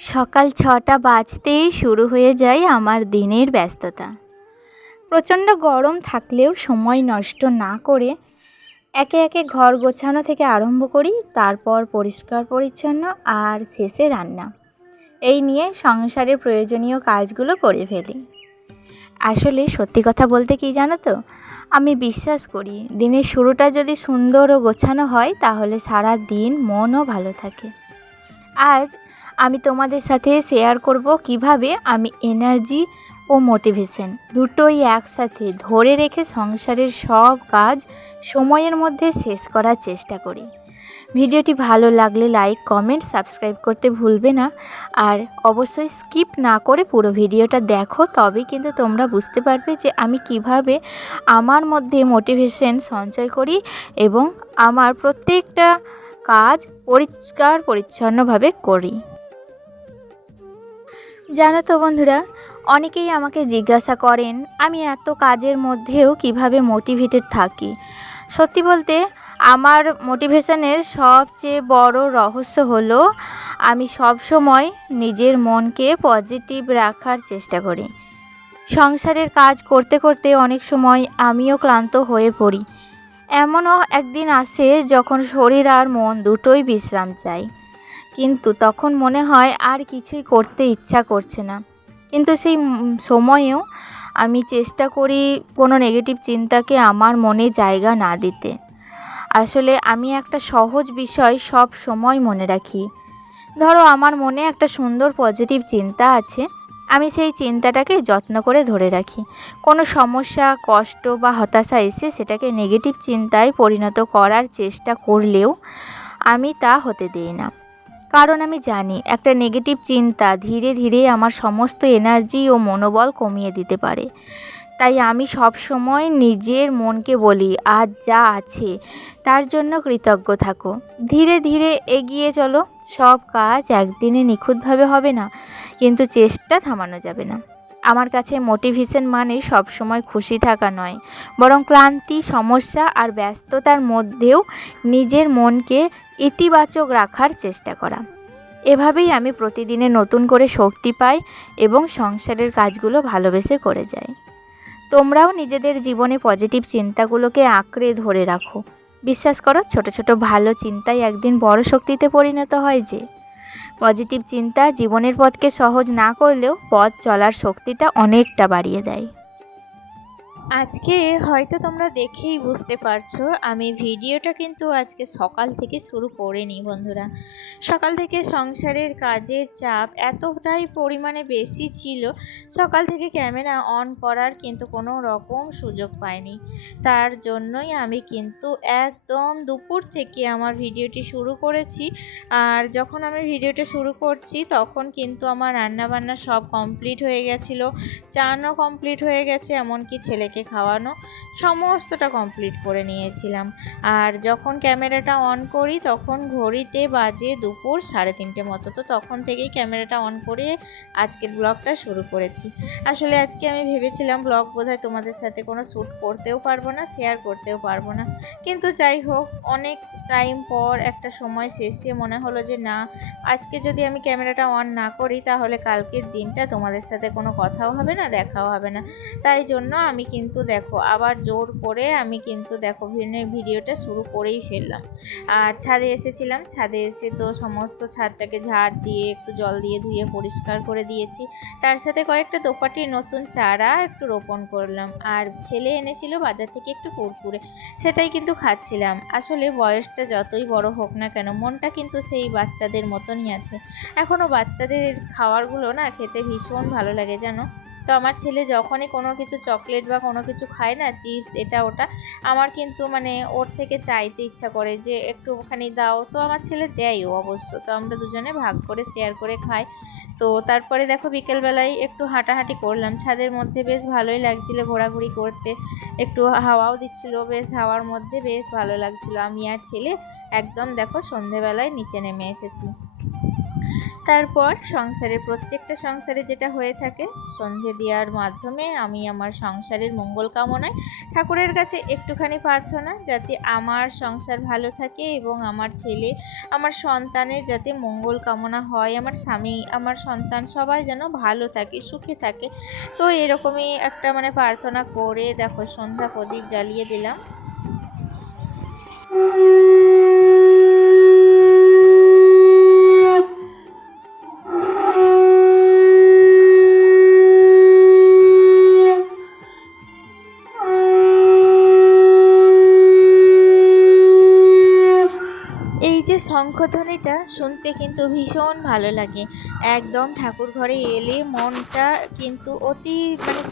সকাল ৬টা বাজতেই শুরু হয়ে যায় আমার দিনের ব্যস্ততা। প্রচণ্ড গরম থাকলেও সময় নষ্ট না করে একে একে ঘর গোছানো থেকে আরম্ভ করি, তারপর পরিষ্কার পরিচ্ছন্ন আর শেষে রান্না। এই নিয়ে সংসারের প্রয়োজনীয় কাজগুলো করে ফেলি। আসলে সত্যি কথা বলতে কি জানো তো, আমি বিশ্বাস করি দিনের শুরুটা যদি সুন্দর ও গোছানো হয় তাহলে সারা দিন মনও ভালো থাকে। আজ আমি তোমাদের সাথে শেয়ার করব কিভাবে আমি এনার্জি ও মোটিভেশন দুটোই একসাথে ধরে রেখে সংসারের সব কাজ সময়ের মধ্যে শেষ করার চেষ্টা করি। ভিডিওটি ভালো লাগলে লাইক, কমেন্ট, সাবস্ক্রাইব করতে ভুলবে না। আর অবশ্যই স্কিপ না করে পুরো ভিডিওটা দেখো, তবেই কিন্তু তোমরা বুঝতে পারবে যে আমি কিভাবে আমার মধ্যে মোটিভেশন সঞ্চয় করি এবং আমার প্রত্যেকটা কাজ পরিষ্কার পরিচ্ছন্নভাবে করি। জানো তো বন্ধুরা, অনেকেই আমাকে জিজ্ঞাসা করেন আমি এত কাজের মধ্যেও কিভাবে মোটিভেটেড থাকি। সত্যি বলতে আমার মোটিভেশনের সবচেয়ে বড় রহস্য হলো আমি সবসময় নিজের মনকে পজিটিভ রাখার চেষ্টা করি। সংসারের কাজ করতে করতে অনেক সময় আমিও ক্লান্ত হয়ে পড়ি। এমনও একদিন আসে যখন শরীর আর মন দুটোই বিশ্রাম চাই, কিন্তু তখন মনে হয় আর কিছুই করতে ইচ্ছা করছে না। কিন্তু সেই সময়েও আমি চেষ্টা করি কোনো নেগেটিভ চিন্তাকে আমার মনে জায়গা না দিতে। আসলে আমি একটা সহজ বিষয় সব সময় মনে রাখি। ধরো আমার মনে একটা সুন্দর পজিটিভ চিন্তা আছে, আমি সেই চিন্তাটাকে যত্ন করে ধরে রাখি। কোনো সমস্যা, কষ্ট বা হতাশা এসে সেটাকে নেগেটিভ চিন্তায় পরিণত করার চেষ্টা করলেও আমি তা হতে দিই না। কারণ আমি জানি একটা নেগেটিভ চিন্তা ধীরে ধীরে আমার সমস্ত এনার্জি ও মনোবল কমিয়ে দিতে পারে। তাই আমি সব সময় নিজের মনকে বলি আজ যা আছে তার জন্য কৃতজ্ঞ থাকো, ধীরে ধীরে এগিয়ে চলো। সব কাজ একদিনে নিখুঁতভাবে হবে না, কিন্তু চেষ্টা থামানো যাবে না। আমার কাছে মোটিভেশন মানে সবসময় খুশি থাকা নয়, বরং ক্লান্তি, সমস্যা আর ব্যস্ততার মধ্যেও নিজের মনকে ইতিবাচক রাখার চেষ্টা করা। এভাবেই আমি প্রতিদিনে নতুন করে শক্তি পাই এবং সংসারের কাজগুলো ভালোবেসে করে যাই। তোমরাও নিজেদের জীবনে পজিটিভ চিন্তাগুলোকে আঁকড়ে ধরে রাখো। বিশ্বাস করো, ছোট ছোট ভালো চিন্তাই একদিন বড় শক্তিতে পরিণত হয়। যে পজিটিভ চিন্তা জীবনের পথকে সহজ না করলেও পথ চলার শক্তিটা অনেকটা বাড়িয়ে দেয়। আজকে হয়তো তোমরা দেখেই বুঝতে পারছো আমি ভিডিওটা কিন্তু আজকে সকাল থেকে শুরু করিনি বন্ধুরা। সকাল থেকে সংসারের কাজের চাপ এতটাই পরিমাণে বেশি ছিল, সকাল থেকে ক্যামেরা অন করার কিন্তু কোনো রকম সুযোগ পাইনি। তার জন্যই আমি কিন্তু একদম দুপুর থেকে আমার ভিডিওটি শুরু করেছি। আর যখন আমি ভিডিওটা শুরু করছি তখন কিন্তু আমার রান্নাবান্না সব কমপ্লিট হয়ে গেছিলো, চানও কমপ্লিট হয়ে গেছে, এমনকি ছেলেকে খাওয়ানো সমস্তটা কমপ্লিট করে নিয়েছিলাম। আর যখন ক্যামেরাটা অন করি তখন ঘড়িতে বাজে দুপুর 3:30 মতো। তো তখন থেকেই ক্যামেরাটা অন করে আজকের ব্লগটা শুরু করেছি। আসলে আজকে আমি ভেবেছিলাম ব্লগ বোধহয় তোমাদের সাথে কোনো শ্যুট করতেও পারবো না, শেয়ার করতেও পারবো না, কিন্তু যাই হোক অনেক টাইম পর একটা সময় শেষে মনে হলো যে না, আজকে যদি আমি ক্যামেরাটা অন না করি তাহলে কালকের দিনটা তোমাদের সাথে কোনো কথাও হবে না, দেখাও হবে না। তাই জন্য আমি কিন্তু দেখো আবার জোর করে আমি কিন্তু দেখো ভিডিওটা শুরু করেই ফেললাম। আর ছাদে এসেছিলাম, ছাদে এসে তো সমস্ত ছাদটাকে ঝাড় দিয়ে একটু জল দিয়ে ধুয়ে পরিষ্কার করে দিয়েছি। তার সাথে কয়েকটা দোপাটির নতুন চারা একটু রোপণ করলাম। আর ছেলে এনেছিল বাজার থেকে একটু কুরকুরে, সেটাই কিন্তু খাচ্ছিলাম। আসলে বয়সটা যতই বড় হোক না কেন মনটা কিন্তু সেই বাচ্চাদের মতনই আছে। এখনও বাচ্চাদের খাবারগুলো না খেতে ভীষণ ভালো লাগে জানো। তো আমার ছেলে যখনই কোনো কিছু চকলেট বা কোনো কিছু খায় না, চিপস এটা ওটা, আমার কিন্তু মানে ওর থেকে চাইতে ইচ্ছা করে যে একটুখানি দাও। তো আমার ছেলে দেয়ও অবশ্য, তো আমরা দুজনে ভাগ করে শেয়ার করে খাই। তো তারপরে দেখো বিকেলবেলায় একটু হাঁটাহাঁটি করলাম ছাদের মধ্যে, বেশ ভালোই লাগছিলো ঘোরাঘুরি করতে, একটু হাওয়াও দিচ্ছিলো, বেশ হাওয়ার মধ্যে বেশ ভালো লাগছিলো। আমি আর ছেলে একদম দেখো সন্ধেবেলায় নিচে নেমে এসেছি। তারপর প্রত্যেকটা সংসারে যেটা হয়ে থাকে, সন্ধে দেওয়ার মাধ্যমে আমি আমার সংসারের মঙ্গল কামনায় ঠাকুরের কাছে একটুখানি প্রার্থনা, যাতে আমার সংসার ভালো থাকে এবং আমার ছেলে আমার সন্তানের যাতে মঙ্গল কামনা হয়, আমার স্বামী আমার সন্তান সবাই যেন ভালো থাকে, সুখে থাকে। তো এরকমই একটা প্রার্থনা করে দেখো সন্ধ্যা প্রদীপ জ্বালিয়ে দিলাম। এই যে শঙ্খধ্বনিটা শুনতে কিন্তু ভীষণ ভালো লাগে। একদম ঠাকুর ঘরে এলে মনটা কিন্তু অতি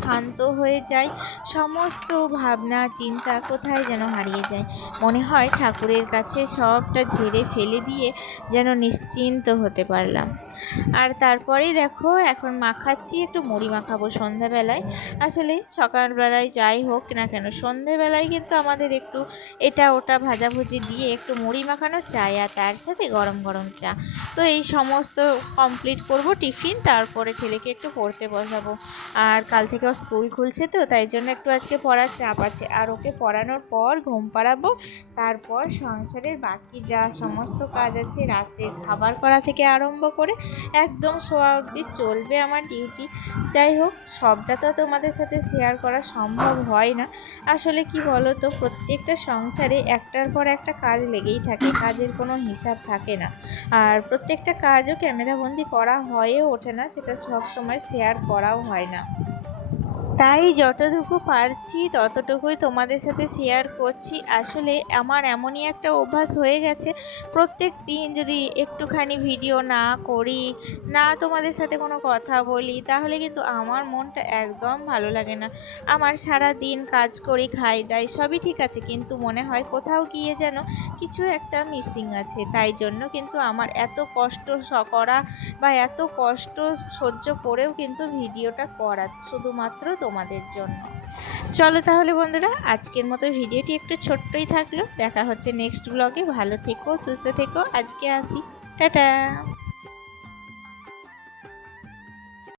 শান্ত হয়ে যায়, সমস্ত ভাবনা চিন্তা কোথায় যেন হারিয়ে যায়, মনে হয় ঠাকুরের কাছে সবটা ঝেড়ে ফেলে দিয়ে যেন নিশ্চিন্ত হতে পারলাম। আর তারপরেই দেখো এখন মাখাচ্ছি, একটু মুড়ি মাখাবো সন্ধ্যাবেলায়। আসলে সকালবেলায় যাই হোক না কেন, সন্ধ্যাবেলায় কিন্তু আমাদের একটু এটা ওটা ভাজাভুজি দিয়ে একটু মুড়ি মাখানো চাই, আর তার সাথে গরম গরম চা। তো এই সমস্ত কমপ্লিট করব টিফিন, তারপরে ছেলেকে একটু পড়তে বসাবো। আর কাল থেকে স্কুল খুলছে, তো তাই জন্য একটু আজকে পড়ার চাপ আছে। আর ওকে পড়ানোর পর ঘুম পাড়াবো, তারপর সংসারের বাকি যা সমস্ত কাজ আছে, রাতে খাবার করা থেকে আরম্ভ করে একদম শোয়া অবধি চলবে আমার ডিউটি। যাই হোক, সবটা তো তোমাদের সাথে শেয়ার করা সম্ভব হয় না। আসলে কি বলো তো, প্রত্যেকটা সংসারে একটার পর একটা কাজ লেগেই থাকে, কাজের কোনো হিসাব থাকে না। আর প্রত্যেকটা কাজও ক্যামেরাবন্দি করা হয়ে ওঠে না, সেটা সব সময় শেয়ার করাও হয় না। তাই যতটুকু পারছি ততটুকুই তোমাদের সাথে শেয়ার করছি। আসলে আমার এমনই একটা অভ্যাস হয়ে গেছে, প্রত্যেক দিন যদি একটুখানি ভিডিও না করি, না তোমাদের সাথে কোনো কথা বলি, তাহলে কিন্তু আমার মনটা একদম ভালো লাগে না। আমার সারা দিন কাজ করি, খাই দাই, সবই ঠিক আছে, কিন্তু মনে হয় কোথাও গিয়ে যেন কিছু একটা মিসিং আছে। তাই জন্য কিন্তু আমার এত কষ্ট করা বা এত কষ্ট সহ্য করেও কিন্তু ভিডিওটা করা শুধুমাত্র তোমাদের জন্য। চলো তাহলে বন্ধুরা, আজকের মতো ভিডিওটি একটু ছোট্টই থাকলো। দেখা হচ্ছে নেক্সট ব্লগে। ভালো থেকো, সুস্থ থেকো, আজকে আসি, টাটা।